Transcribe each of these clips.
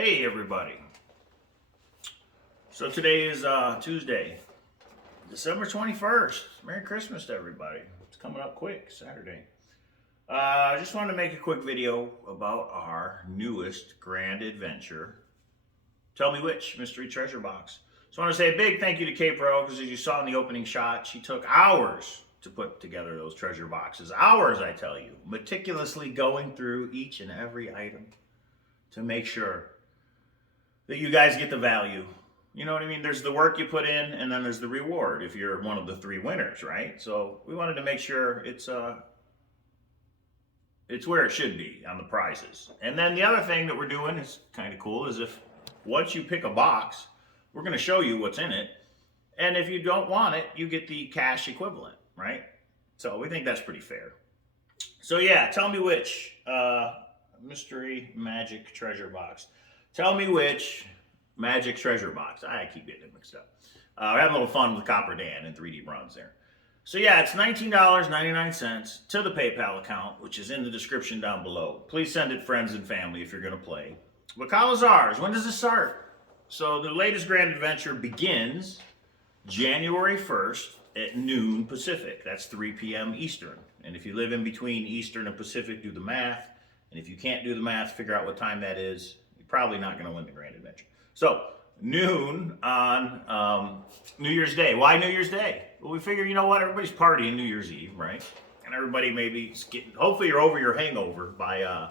Hey everybody. So today is Tuesday, December 21st. Merry Christmas to everybody. It's coming up quick, Saturday. I just wanted to make a quick video about our newest grand adventure. Tell me which, mystery treasure box. So I want to say a big thank you to K-Pro, because as you saw in the opening shot, she took hours to put together those treasure boxes. Hours, I tell you. Meticulously going through each and every item to make sure that you guys get the value. You know what I mean? There's the work you put in, and then there's the reward if you're one of the three winners, right? So we wanted to make sure it's where it should be on the prizes. And then the other thing that we're doing is kind of cool, is if once you pick a box, we're going to show you what's in it. And if you don't want it, you get the cash equivalent, right? So we think that's pretty fair. So yeah, tell me which mystery magic treasure box. Tell me which magic treasure box. I keep getting it mixed up. We're having a little fun with Copper Dan and 3D Bronze there. So yeah, it's $19.99 to the PayPal account, which is in the description down below. Please send it friends and family if you're going to play. But Cowlazars, when does it start? So the latest grand adventure begins January 1st at noon Pacific. That's 3 p.m. Eastern. And if you live in between Eastern and Pacific, do the math. And if you can't do the math, figure out what time that is. Probably not going to win the grand adventure. So noon on New Year's Day. Why New Year's Day? Well, we figure, you know what, everybody's partying New Year's Eve, right? And everybody maybe getting, hopefully you're over your hangover by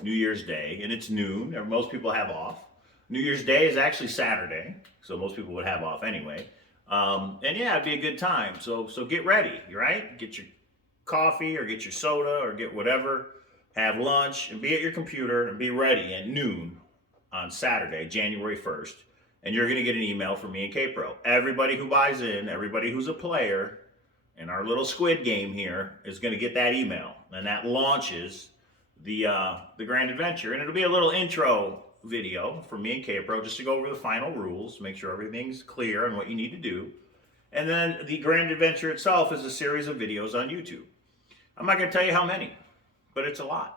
New Year's Day, and it's noon, and most people have off. New Year's Day is actually Saturday, so most people would have off anyway. And yeah, it'd be a good time. So get ready, right? Get your coffee or get your soda or get whatever, have lunch, and be at your computer and be ready at noon on Saturday, January 1st, and you're going to get an email from me and K-Pro. Everybody who buys in, everybody who's a player in our little squid game here is going to get that email, and that launches the grand adventure. And it'll be a little intro video from me and K-Pro just to go over the final rules, make sure everything's clear on what you need to do. And then the grand adventure itself is a series of videos on YouTube. I'm not going to tell you how many, but it's a lot.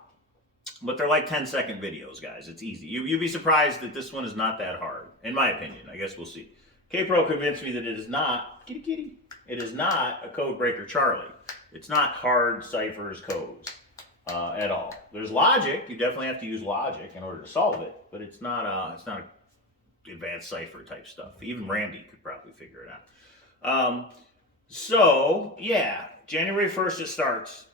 But they're like 10-second videos, guys. It's easy. You'd be surprised that this one is not that hard, in my opinion. I guess we'll see. K-Pro convinced me that it is not, kitty kitty, it is not a Code Breaker Charlie. It's not hard ciphers codes at all. There's logic. You definitely have to use logic in order to solve it, but it's not a advanced cipher type stuff. Even Randy could probably figure it out. So yeah, January 1st it starts.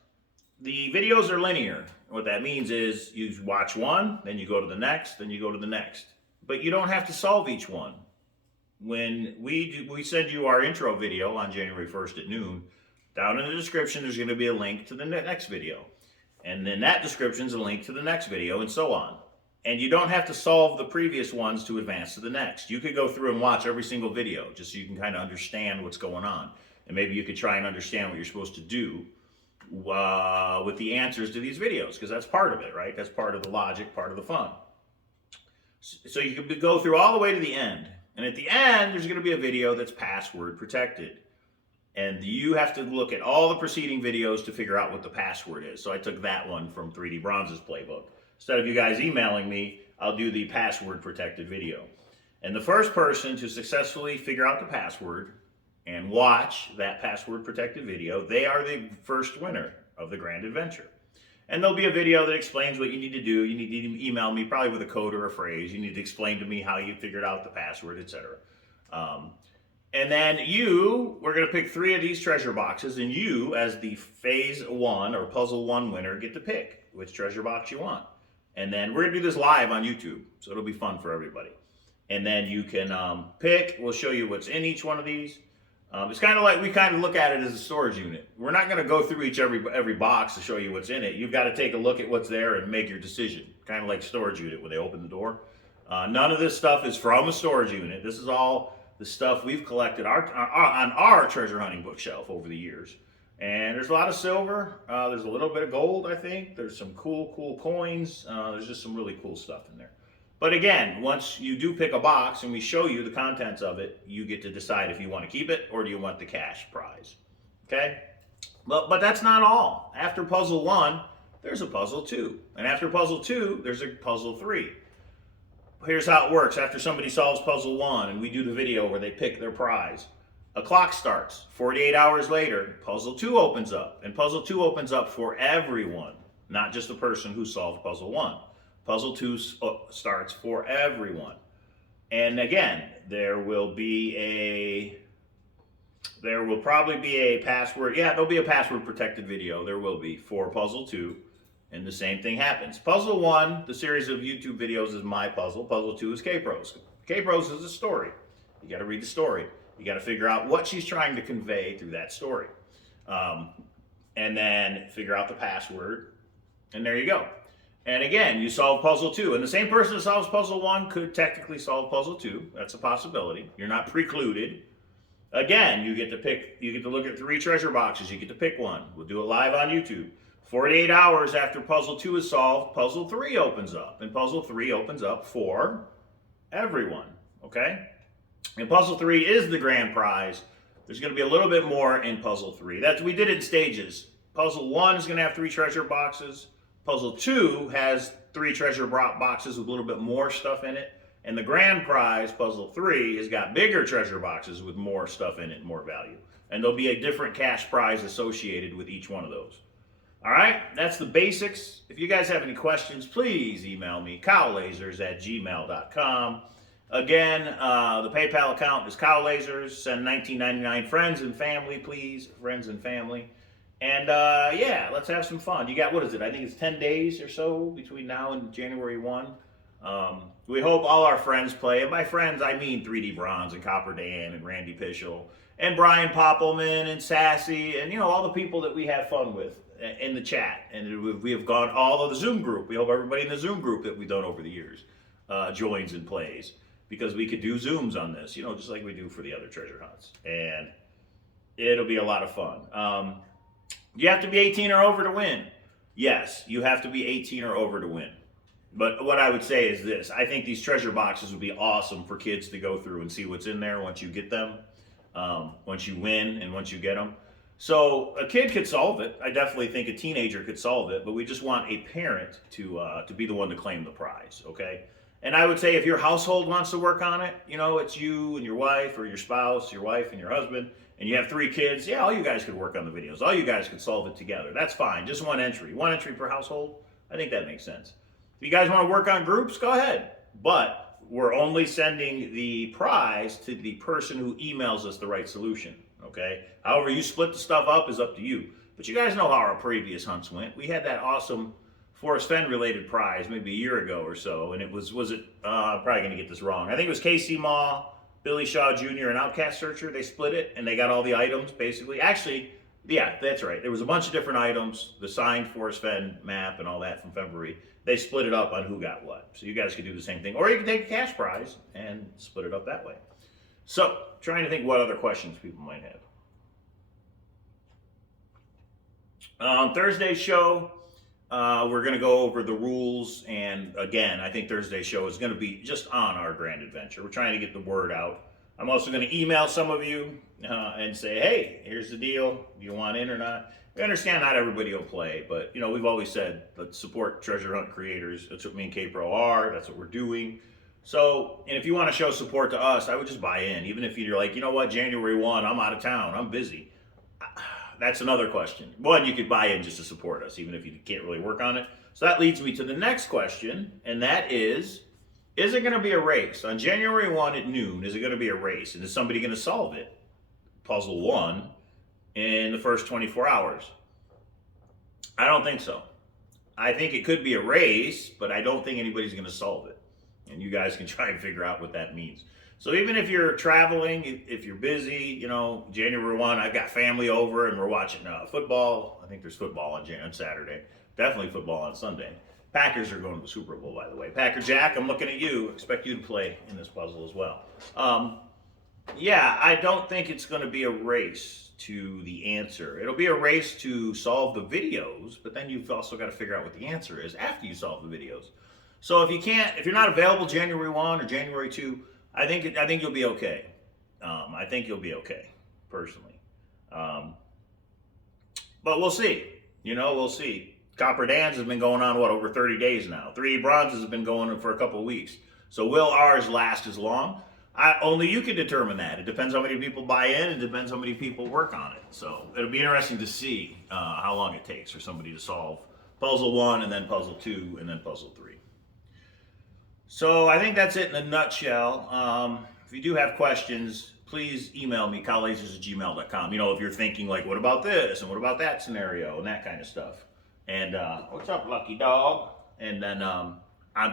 The videos are linear. What that means is you watch one, then you go to the next, then you go to the next. But you don't have to solve each one. When we send you our intro video on January 1st at noon, down in the description there's going to be a link to the next video. And then that description is a link to the next video, and so on. And you don't have to solve the previous ones to advance to the next. You could go through and watch every single video just so you can kind of understand what's going on. And maybe you could try and understand what you're supposed to do with the answers to these videos, because that's part of it, right? That's part of the logic, part of the fun. So you can go through all the way to the end, and at the end there's going to be a video that's password protected, and you have to look at all the preceding videos to figure out what the password is. So I took that one from 3D Bronze's playbook. Instead of you guys emailing me, I'll do the password protected video, and the first person to successfully figure out the password and watch that password protected video, they are the first winner of the grand adventure. And there'll be a video that explains what you need to do. You need to email me probably with a code or a phrase. You need to explain to me how you figured out the password, etc. And then we're going to pick 3 of these treasure boxes, and you, as the phase 1 or puzzle 1 winner, get to pick which treasure box you want. And then we're going to do this live on YouTube, so it'll be fun for everybody. And then you can pick. We'll show you what's in each one of these. It's kind of like, we kind of look at it as a storage unit. We're not going to go through every box to show you what's in it. You've got to take a look at what's there and make your decision. Kind of like storage unit when they open the door. None of this stuff is from a storage unit. This is all the stuff we've collected on our treasure hunting bookshelf over the years. And there's a lot of silver. There's a little bit of gold, I think. There's some cool coins. There's just some really cool stuff in there. But again, once you do pick a box and we show you the contents of it, you get to decide if you want to keep it or do you want the cash prize. Okay? But that's not all. After puzzle 1, there's a puzzle 2. And after puzzle 2, there's a puzzle 3. here's how it works. After somebody solves puzzle 1 and we do the video where they pick their prize, a clock starts. 48 hours later, puzzle 2 opens up. And puzzle 2 opens up for everyone, not just the person who solved puzzle 1. Puzzle 2 starts for everyone. And again, there will probably be a password. Yeah, there'll be a password protected video. There will be for puzzle 2. And the same thing happens. Puzzle 1, the series of YouTube videos, is my puzzle. Puzzle 2 is K-Pro's. K-Pro's is a story. You got to read the story. You got to figure out what she's trying to convey through that story. And then figure out the password. And there you go. And again, you solve puzzle 2. And the same person that solves puzzle 1 could technically solve puzzle 2. That's a possibility. You're not precluded. Again, you get to look at 3 treasure boxes. You get to pick one. We'll do it live on YouTube. 48 hours after puzzle 2 is solved, puzzle 3 opens up. And puzzle 3 opens up for everyone, okay? And puzzle 3 is the grand prize. There's going to be a little bit more in puzzle 3. We did it in stages. Puzzle 1 is going to have 3 treasure boxes. Puzzle 2 has 3 treasure boxes with a little bit more stuff in it. And the grand prize, puzzle 3, has got bigger treasure boxes with more stuff in it, more value. And there'll be a different cash prize associated with each one of those. All right, that's the basics. If you guys have any questions, please email me, cowlazars@gmail.com. Again, the PayPal account is Cowlazars. Send $19.99. Friends and family, please. Friends and family. And yeah, let's have some fun. You got, what is it? I think it's 10 days or so between now and January 1. We hope all our friends play. And by friends, I mean 3D Bronze and Copper Dan and Randy Pischel and Brian Poppelman and Sassy and, you know, all the people that we have fun with in the chat. And we have gone all of the Zoom group. We hope everybody in the Zoom group that we've done over the years joins and plays, because we could do Zooms on this, you know, just like we do for the other treasure hunts. And it'll be a lot of fun. You have to be 18 or over to win. Yes, you have to be 18 or over to win. But what I would say is this. I think these treasure boxes would be awesome for kids to go through and see what's in there once you get them, once you win and once you get them. So a kid could solve it. I definitely think a teenager could solve it, but we just want a parent to be the one to claim the prize, okay? And I would say if your household wants to work on it, you know, it's you and your wife, or your spouse, your wife and your husband, and you have 3 kids, yeah, all you guys could work on the videos. All you guys could solve it together. That's fine. Just one entry. One entry per household. I think that makes sense. If you guys want to work on groups, go ahead. But we're only sending the prize to the person who emails us the right solution, okay? However you split the stuff up is up to you. But you guys know how our previous hunts went. We had that awesome Forrest Fenn related prize maybe a year ago or so, and it was it, I'm probably going to get this wrong. I think it was Casey Maw, Billy Shaw Jr., and Outcast Searcher. They split it, and they got all the items, basically. Actually, yeah, that's right. There was a bunch of different items, the signed Forrest Fenn map and all that from February. They split it up on who got what. So you guys could do the same thing. Or you can take a cash prize and split it up that way. So, trying to think what other questions people might have. Thursday's show, we're going to go over the rules. And again, I think Thursday's show is going to be just on our grand adventure. We're trying to get the word out. I'm also going to email some of you and say, hey, here's the deal. Do you want in or not? We understand not everybody will play, but you know, we've always said, let's support treasure hunt creators. That's what me and K-Pro are. That's what we're doing. So, and if you want to show support to us, I would just buy in. Even if you're like, you know what, January 1, I'm out of town, I'm busy. That's another question. One, you could buy in just to support us, even if you can't really work on it. So that leads me to the next question, and that is it going to be a race? On January 1 at noon, is it going to be a race? And is somebody going to solve it? Puzzle 1 in the first 24 hours? I don't think so. I think it could be a race, but I don't think anybody's going to solve it. And you guys can try and figure out what that means. So even if you're traveling, if you're busy, you know, January 1, I've got family over and we're watching football. I think there's football on Saturday. Definitely football on Sunday. Packers are going to the Super Bowl, by the way. Packer Jack, I'm looking at you. Expect you to play in this puzzle as well. Yeah, I don't think it's going to be a race to the answer. It'll be a race to solve the videos, but then you've also got to figure out what the answer is after you solve the videos. So if you're not available January 1 or January 2, I think you'll be okay. I think you'll be okay, personally. But we'll see. You know, we'll see. Copper Dan's has been going on, what, over 30 days now. 3D Bronzes has been going on for a couple of weeks. So will ours last as long? Only you can determine that. It depends how many people buy in. It depends how many people work on it. So it'll be interesting to see how long it takes for somebody to solve puzzle 1 and then puzzle 2 and then puzzle 3. So I think that's it in a nutshell. If you do have questions, please email me, cowlazars@gmail.com. You know, if you're thinking like, what about this and what about that scenario and that kind of stuff. And what's up, lucky dog? And then on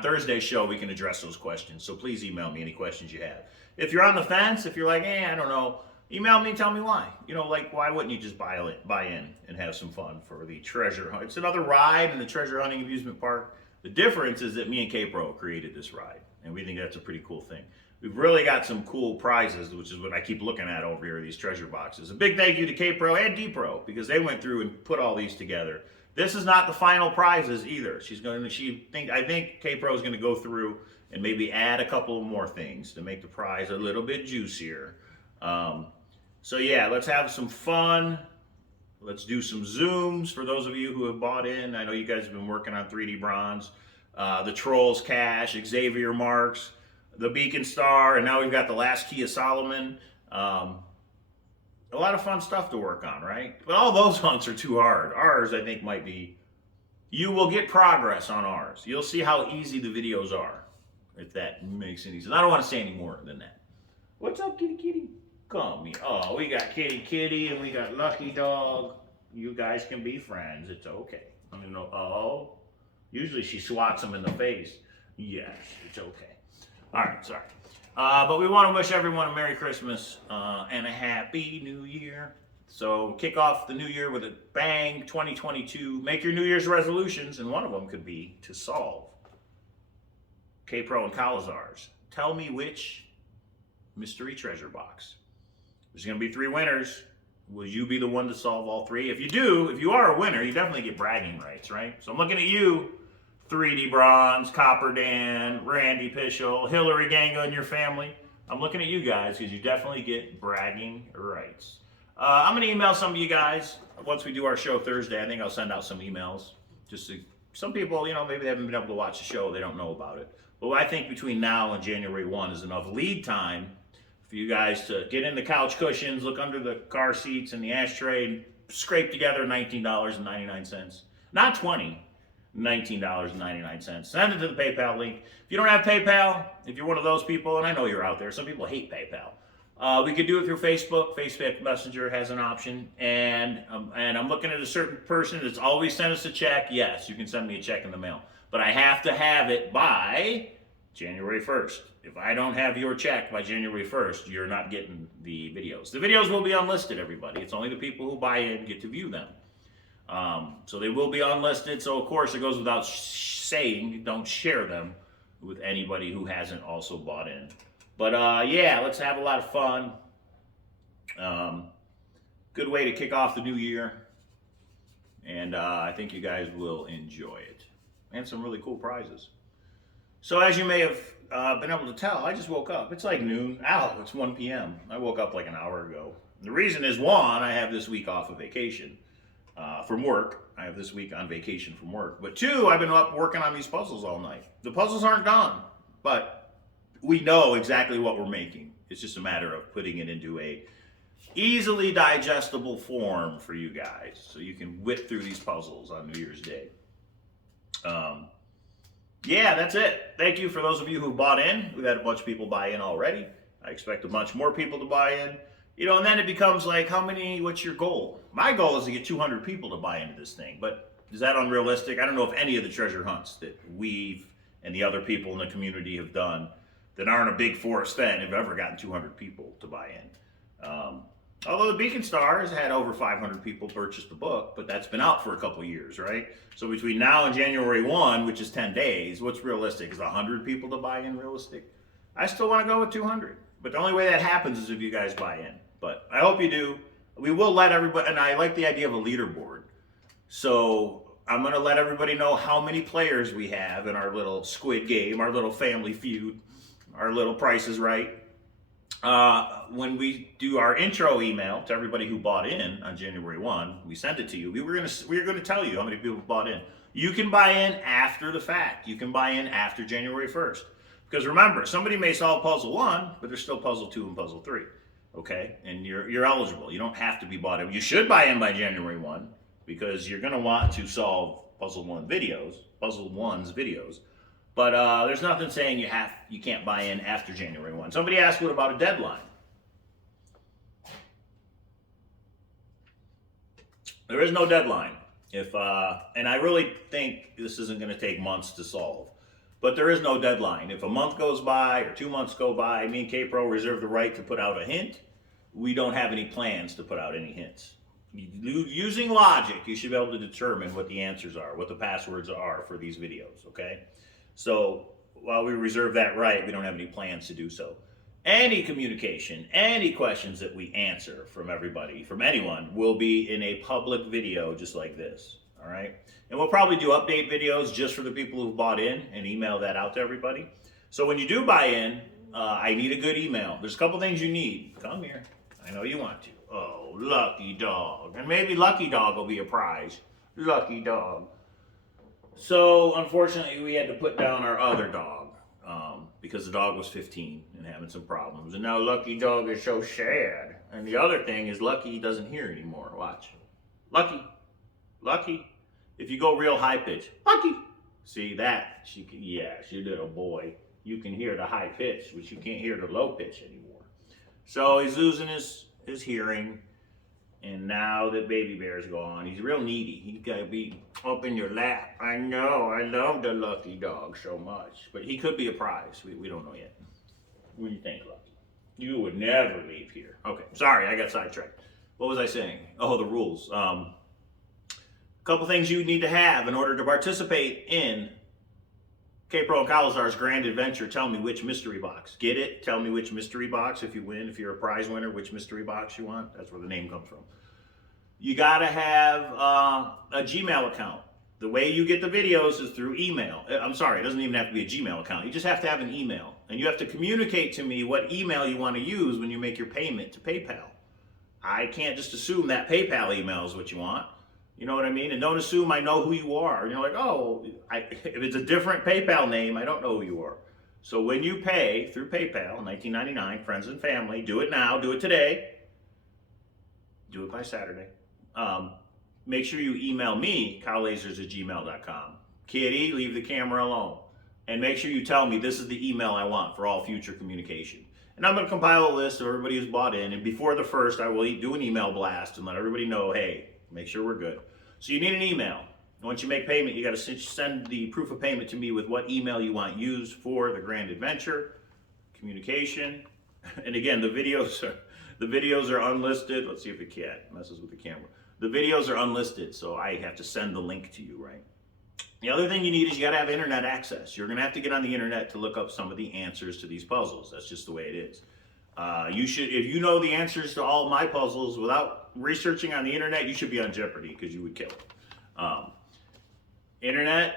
Thursday's show, we can address those questions. So please email me any questions you have. If you're on the fence, if you're like, I don't know, email me and tell me why. You know, like, why wouldn't you just buy in and have some fun for the treasure hunt? It's another ride in the treasure hunting amusement park. The difference is that me and K-Pro created this ride, and we think that's a pretty cool thing. We've really got some cool prizes, which is what I keep looking at over here, these treasure boxes. A big thank you to K-Pro and D-Pro, because they went through and put all these together. This is not the final prizes either. I think K-Pro is going to go through and maybe add a couple more things to make the prize a little bit juicier. So yeah, let's have some fun. Let's do some zooms for those of you who have bought in. I know you guys have been working on 3D Bronze, the Trolls Cash, Xavier Marks, the Beacon Star, and now we've got the last Key of Solomon. A lot of fun stuff to work on, right? But all those hunts are too hard. Ours, I think, might be... You will get progress on ours. You'll see how easy the videos are, if that makes any sense. I don't want to say any more than that. What's up, kitty kitty? Call me. Oh, we got kitty kitty and we got lucky dog. You guys can be friends. It's okay. I mean, oh, usually she swats them in the face. Yes, it's okay. All right, sorry. But we want to wish everyone a Merry Christmas and a Happy New Year. So kick off the new year with a bang, 2022. Make your New Year's resolutions, and one of them could be to solve K-Pro and Cowlazars. Tell me which mystery treasure box. There's going to be 3 winners. Will you be the one to solve all 3? If you do, if you are a winner, you definitely get bragging rights, right? So I'm looking at you, 3D Bronze, Copper Dan, Randy Pischel, Hillary Ganga and your family. I'm looking at you guys because you definitely get bragging rights. I'm going to email some of you guys once we do our show Thursday. I think I'll send out some emails. Just to, some people, you know, maybe they haven't been able to watch the show. They don't know about it. But I think between now and January 1 is enough lead time for you guys to get in the couch cushions, look under the car seats and the ashtray, and scrape together $19.99. Not $20. $19.99. Send it to the PayPal link. If you don't have PayPal, if you're one of those people, and I know you're out there, some people hate PayPal. We could do it through Facebook. Facebook Messenger has an option, and I'm looking at a certain person that's always sent us a check. Yes, you can send me a check in the mail, but I have to have it by January 1st. If I don't have your check by January 1st, you're not getting the videos. The videos will be unlisted, everybody. It's only the people who buy in get to view them. So they will be unlisted. So of course it goes without saying, don't share them with anybody who hasn't also bought in. But yeah, let's have a lot of fun. Good way to kick off the new year. And I think you guys will enjoy it. And some really cool prizes. So as you may have been able to tell, I just woke up. It's like noon. Ow, it's 1 p.m. I woke up like an hour ago. The reason is, one, I have this week off of vacation from work. I have this week on vacation from work. But 2, I've been up working on these puzzles all night. The puzzles aren't done, but we know exactly what we're making. It's just a matter of putting it into a easily digestible form for you guys, so you can whip through these puzzles on New Year's Day. Yeah, that's it. Thank you for those of you who bought in. We've had a bunch of people buy in already. I expect a bunch more people to buy in. You know, and then it becomes like, what's your goal? My goal is to get 200 people to buy into this thing, but is that unrealistic? I don't know if any of the treasure hunts that we've and the other people in the community have done that aren't a big forest fan have ever gotten 200 people to buy in. Although the Beacon Star has had over 500 people purchase the book, but that's been out for a couple years, right? So between now and January 1, which is 10 days, what's realistic? Is 100 people to buy in realistic? I still want to go with 200, but the only way that happens is if you guys buy in. But I hope you do. We will let everybody, and I like the idea of a leaderboard. So I'm going to let everybody know how many players we have in our little squid game, our little family feud, our little Price is Right. When we do our intro email to everybody who bought in on January 1, we send it to you. We were going to tell you how many people bought in. You can buy in after the fact. You can buy in after January 1st. Because remember, somebody may solve puzzle 1, but there's still puzzle 2 and puzzle 3. Okay? And you're eligible. You don't have to be bought in. You should buy in by January 1 because you're going to want to solve puzzle 1's videos. But there's nothing saying you can't buy in after January 1. Somebody asked, what about a deadline? There is no deadline. And I really think this isn't going to take months to solve. But there is no deadline. If a month goes by or 2 months go by, me and K-Pro reserve the right to put out a hint. We don't have any plans to put out any hints. Using logic, you should be able to determine what the answers are, what the passwords are for these videos, okay? So while we reserve that right, we don't have any plans to do so. Any communication, any questions that we answer from everybody, from anyone, will be in a public video just like this, all right? And we'll probably do update videos just for the people who've bought in and email that out to everybody. So when you do buy in, I need a good email. There's a couple things you need. Come here. I know you want to. Oh, lucky dog. And maybe lucky dog will be a prize. Lucky dog. So unfortunately, we had to put down our other dog. Because the dog was 15 and having some problems. And now Lucky Dog is so sad. And the other thing is Lucky doesn't hear anymore. Watch. Lucky. Lucky. If you go real high pitch. Lucky. See that? She little boy. You can hear the high pitch, but you can't hear the low pitch anymore. So he's losing his hearing. And now that Baby Bear's gone, he's real needy. He's got to be up in your lap. I know, I love the Lucky Dog so much. But he could be a prize. We don't know yet. What do you think, Lucky? You would never leave here. Okay, sorry, I got sidetracked. What was I saying? Oh, the rules. A couple things you need to have in order to participate in K-Pro and Cowlazars Grand Adventure. Tell me which mystery box. Get it? Tell me which mystery box if you win. If you're a prize winner, which mystery box you want. That's where the name comes from. You got to have a Gmail account. The way you get the videos is through email. I'm sorry, it doesn't even have to be a Gmail account. You just have to have an email. And you have to communicate to me what email you want to use when you make your payment to PayPal. I can't just assume that PayPal email is what you want. You know what I mean? And don't assume I know who you are. You're like, oh, if it's a different PayPal name, I don't know who you are. So when you pay through PayPal, $19.99, friends and family, do it now, do it today. Do it by Saturday. Make sure you email me, cowlazars@gmail.com. Kitty, leave the camera alone. And make sure you tell me this is the email I want for all future communication. And I'm going to compile a list of everybody who's bought in. And before the first, I will do an email blast and let everybody know, hey, make sure we're good. So you need an email. Once you make payment, you got to send the proof of payment to me with what email you want used for the Grand Adventure, communication. And again, the videos are unlisted. Let's see if the cat messes with the camera. The videos are unlisted, so I have to send the link to you, right? The other thing you need is you got to have internet access. You're going to have to get on the internet to look up some of the answers to these puzzles. That's just the way it is. You should, if you know the answers to all my puzzles without researching on the internet, you should be on Jeopardy because you would kill it. Internet,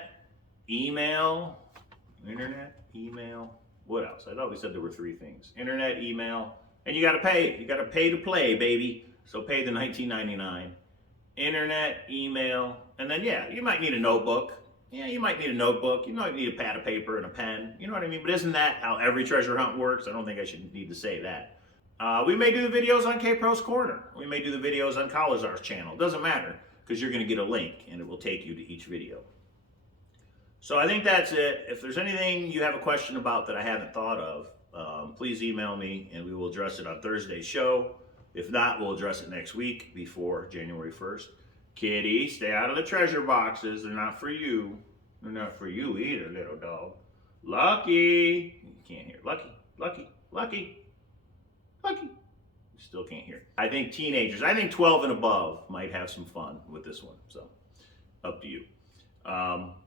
email, what else? I thought we said there were 3 things. Internet, email, and you got to pay. You got to pay to play, baby. So pay the $19.99. Internet, email, and then yeah, you might need a notebook. Yeah, you might need a notebook. You might need a pad of paper and a pen. You know what I mean? But isn't that how every treasure hunt works? I don't think I should need to say that. We may do the videos on K-Pro's Corner. We may do the videos on Cowlazars' channel. Doesn't matter, because you're going to get a link, and it will take you to each video. So I think that's it. If there's anything you have a question about that I haven't thought of, please email me, and we will address it on Thursday's show. If not, we'll address it next week before January 1st. Kitty, stay out of the treasure boxes. They're not for you. They're not for you either, little dog. Lucky. You can't hear. Lucky, Lucky, Lucky, Lucky. You still can't hear. I think teenagers, I think 12 and above might have some fun with this one. So, up to you.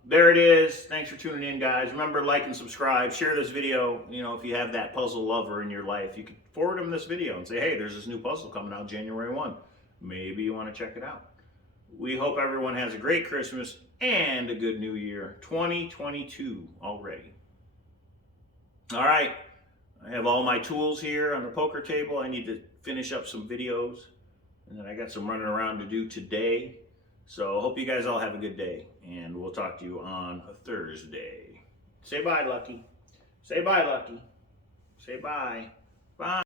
There it is. Thanks for tuning in, guys. Remember, like and subscribe. Share this video. You know, if you have that puzzle lover in your life, you can forward them this video and say, hey, there's this new puzzle coming out January 1. Maybe you want to check it out. We hope everyone has a great Christmas and a good New Year. 2022 already. All right. I have all my tools here on the poker table. I need to finish up some videos. And then I got some running around to do today. So hope you guys all have a good day. And we'll talk to you on Thursday. Say bye, Lucky. Say bye, Lucky. Say bye. Bye.